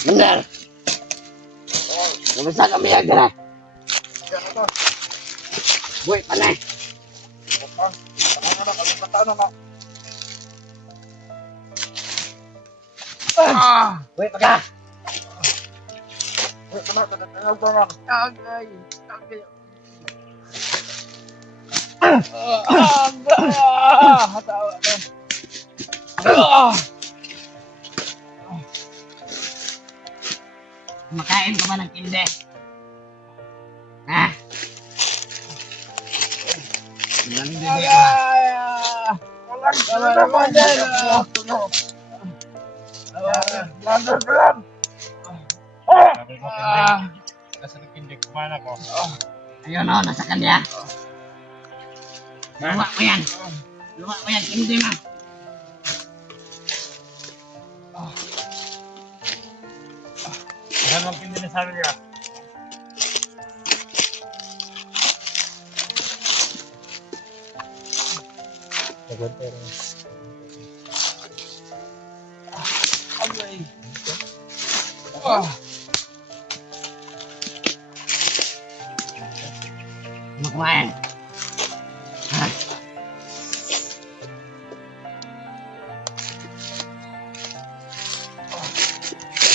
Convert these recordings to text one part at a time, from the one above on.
Bener. Nggak bisa kami ya gerak. Boy, panay. Boy, paga. Makain ka ba ng kinde? Ha? Nasa nagkindig, kumana ko. Ayun o, nasa kanya. Luwa mo yan. Luwa mo yan, kinde mo. Saan magkindi na sabi niya? Kumain. Ha?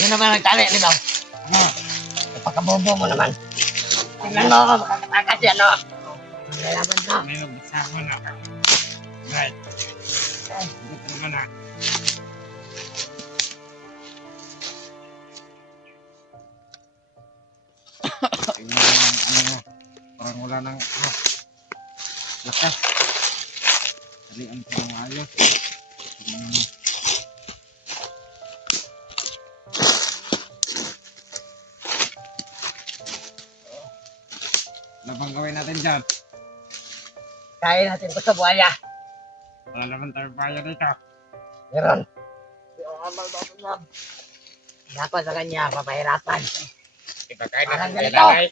Yan naman nagtali, di ba? Ano? Napakabobo mo naman. Tingnan mo ako, makakatakas yan, no? Mayayaman to. May magbasama na. Right. Dito naman na. Tingnan mo ang ano mo. Parang wala nang lakas. Talian ko ng ayos. Tingnan mo. Ano bang gawin natin dyan? Kain natin ko sa buhaya. Wala naman tayo bayan dito. Meron. Dapat sa kanya, papahirapan. Ipakain Parang natin ganito. nanay.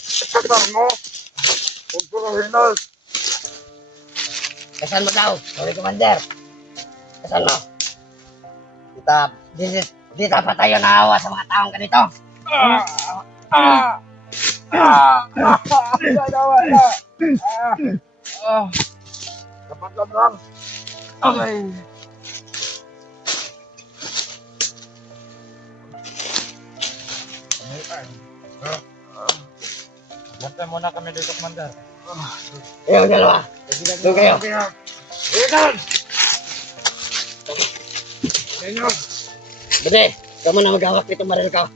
Kasar mo. Huwag ko na hinal. Kasan mo daw, sorry commander. Kasan mo? Di dapat tayo naawa sa mga taong ganito. Dapat lang. Okay. Bantay muna kami dito, Commander. Ayaw, dalawa. Doon kayo. Hinal! Hinal! Bede, kamu na mag-hawak nito maril ka.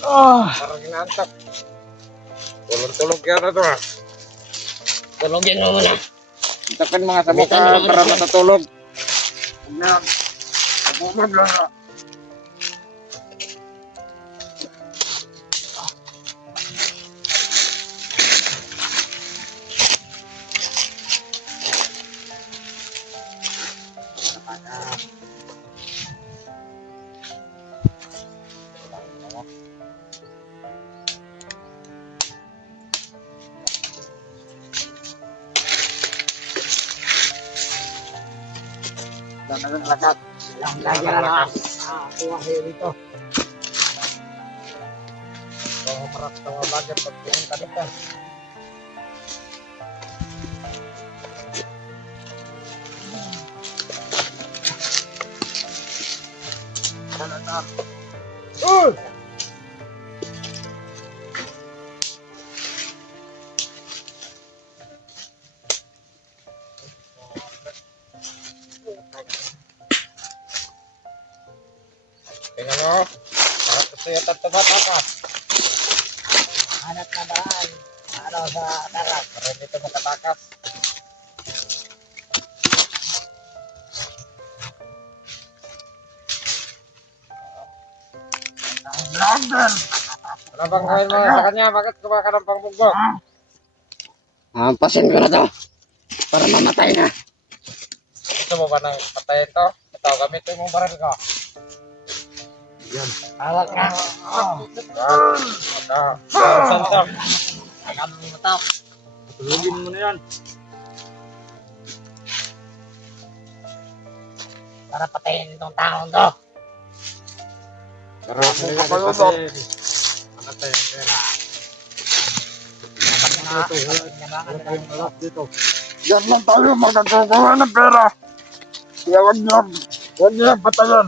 Parang inaantak. Tulog-tulog yan na to ah. Tulogin mo muna. Antakin mga sa mukha para matutulog. Huwag na. Abumag lang na. Dapat lakat. Lang lagi na lang. Kuha kayo dito. Mga parat sa mga bagay pag pumunta dito. Tingnan mo. Para gusto yung tatubata ka. Hanap na daan. Ano sa darat. Para dito makatakas. Vlogger! Ano bang gawin mo sa kanya? Bakit kumain ka ng pangmunggo? Hampasin ko na to. Para mamatay na. Gusto mo ba nang patayin to? Ito, gamitin mong baril ko. Hawak na. Santok. Alam mo to. Tulugin mo na yan. para patayin itong taong to. Pero Ako hindi pa ka kayo, kasi ano tayo yung pera. Dapat mo na, Ito, wala tinabangan na tayong natin alas dito. Yan lang tayo magkakakuha ng pera. Kaya wag niyo patayan.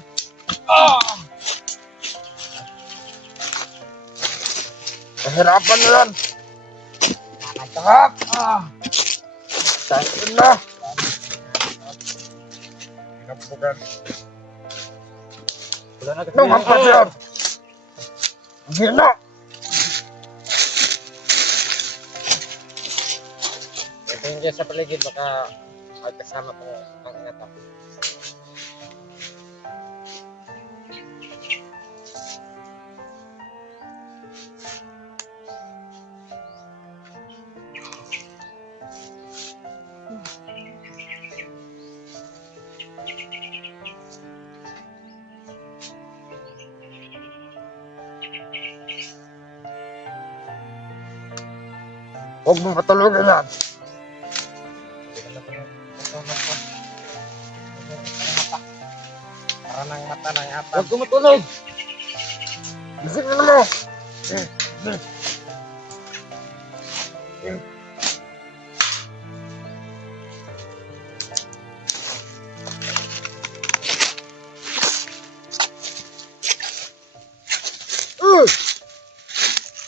Kahirapan na yan. Nakakatahak. Kain na. Pinabugan. Wala na kasi. Nung hampas yan. Ang hina. Ito yung dyan sa paligid, baka magkasama ko ang inata. Huwag mong katulungan yan. Para ng mata ng ata. Huwag tumutulog. Gisingin mo.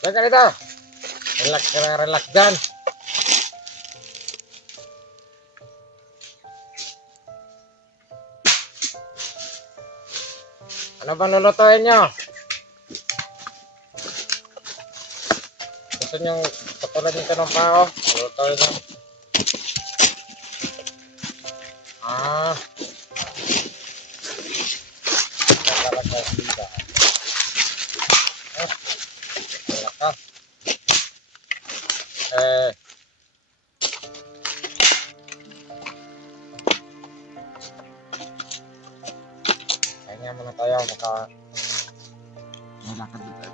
Teka dito. Relax ka na, relax dyan. Ano bang lulutuin nyo? Gusto nyo katulad nito ng pao? Lulutuin nyo. Ah. Ito talaga hindi. Wala ka. Kaya muna tayo maka Malakad na tayo.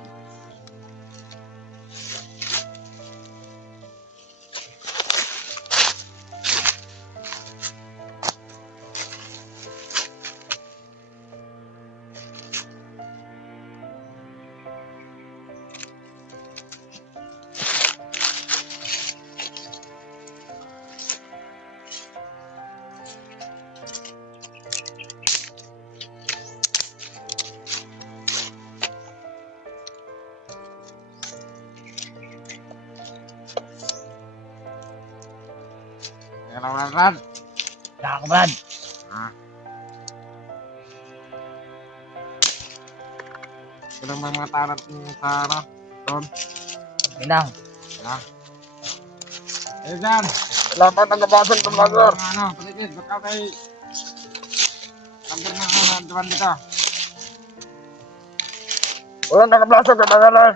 Kaya naman Rad. Saka ko, Brad. Kailang may mga tanat sa ano. Doon. Okay lang. Eh dyan. Laban ng kabasan ng vlogger. Ano, paligid. Baka may number na ano, naman dito. Wala nakapasok na vlogger.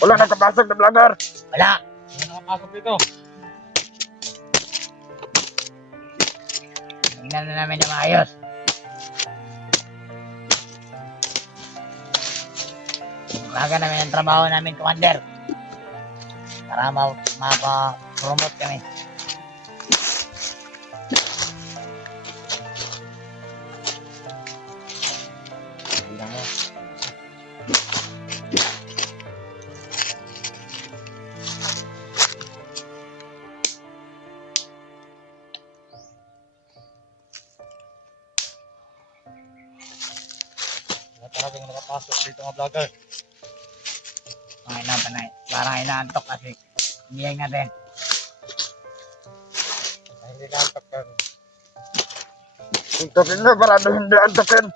Wala nakapasok na vlogger. Wala. Hindi nakapasok dito. Tingnan na namin na maayos. Umaga namin ang trabaho namin, Commander. Para mapa-promote kami. Tingnan mo. Wala talagang nakapasok dito mga vlogger. Okay na, panay. Parang inaantok kasi. Hingiyay natin. Ay, hindi naantok ka. Antokin nyo, parado hindi antokin.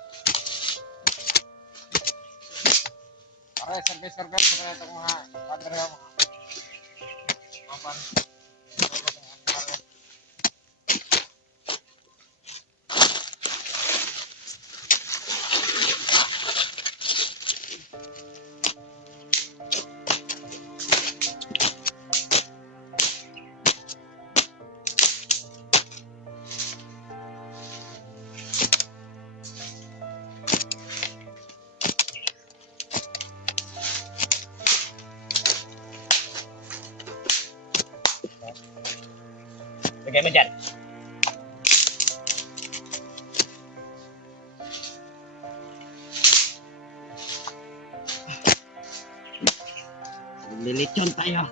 Pare, survey. Baka natin mga camera mo. Mapan. Lagay mo dyan. Lilitsyon tayo.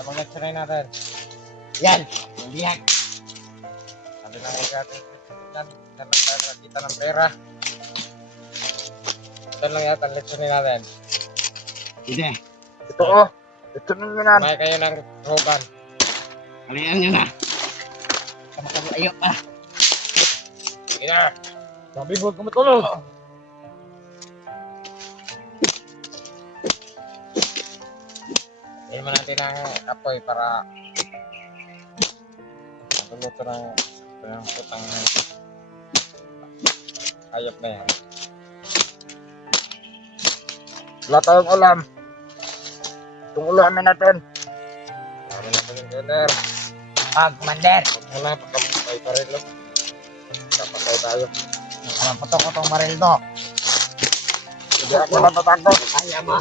Tapos nag-try natin. Yan. Biyak. Sabi lang huwag natin yan. Saan lang tayo nakakita ng pera. Saan lang yata lechonin natin. Hindi. Ito oh. Ito ninyo na. Kumain kayo ng rogan. Kalian nyo na. Kamakalayo pa. Sige na. Sabi huwag ka matulog. Hindi mo natin ang apoy para matuluto ng putang hayop na yan. Wala tayong ulam. Itong ulamin natin. Sabi na po yung gunner. Commander. Huwag mo na pagkapatay pa rin. Kapatay tayo. Nakapatok ko tong baril to. Hindi ako natatakot. Kaya mo.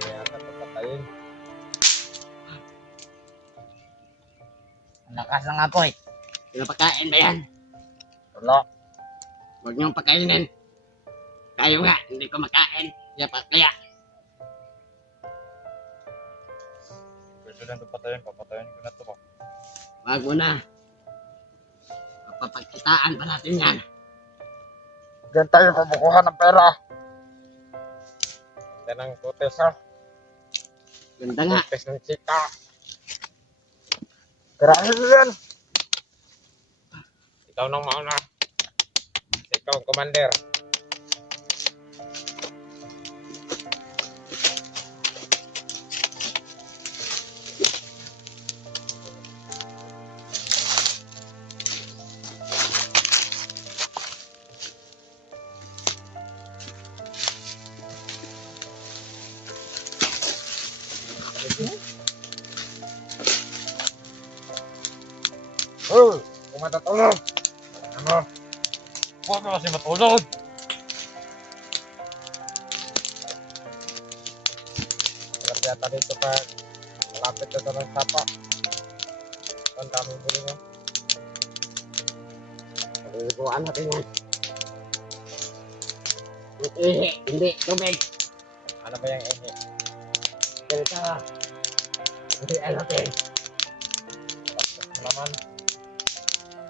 Kaya napapatayin. Ang lakas ng apoy. Pinapakain ba yan? Wala. Huwag niyong pakainin. Kayo nga, hindi ko makain. Kaya. Gusto lang ito patayin. Papatayin ko na ito ko. Wag mo na. Mapapagkitaan pa natin yan. Diyan tayo kumukuha ng pera. Ganda ng kutes ha. Ganda nga. Kutes ng chika. Perahin nyo yan. Ikaw nang mauna. Ikaw ang commander. Oh, kung matatulog. Ano? Huwag ka kasi matulog. Sarap yata dito pag malapit na ito ng sapa. Ang daming buli nga. Paliliguan natin yan. Hindi. Tubig. Ano ba yung ihi? Ganito. Hindi natin. Naman.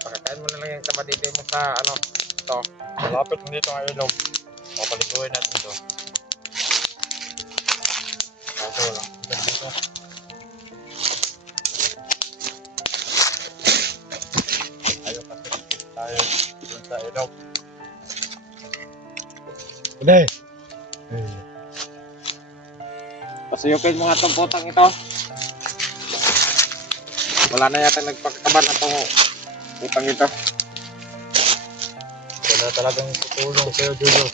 Pagkakain mo na lang yung kabadite mo sa ano. Ito. Malapit mo dito ang ilog. Papaliguin natin ito. Kaso lang. Dito. Ayaw kasi tayo dun sa ilog. Hindi. Pasiyukin mo nga itong putang ito. Wala na yata nagpagkaban na itong putang ito. Wala talagang tutulong sa'yo, Julio.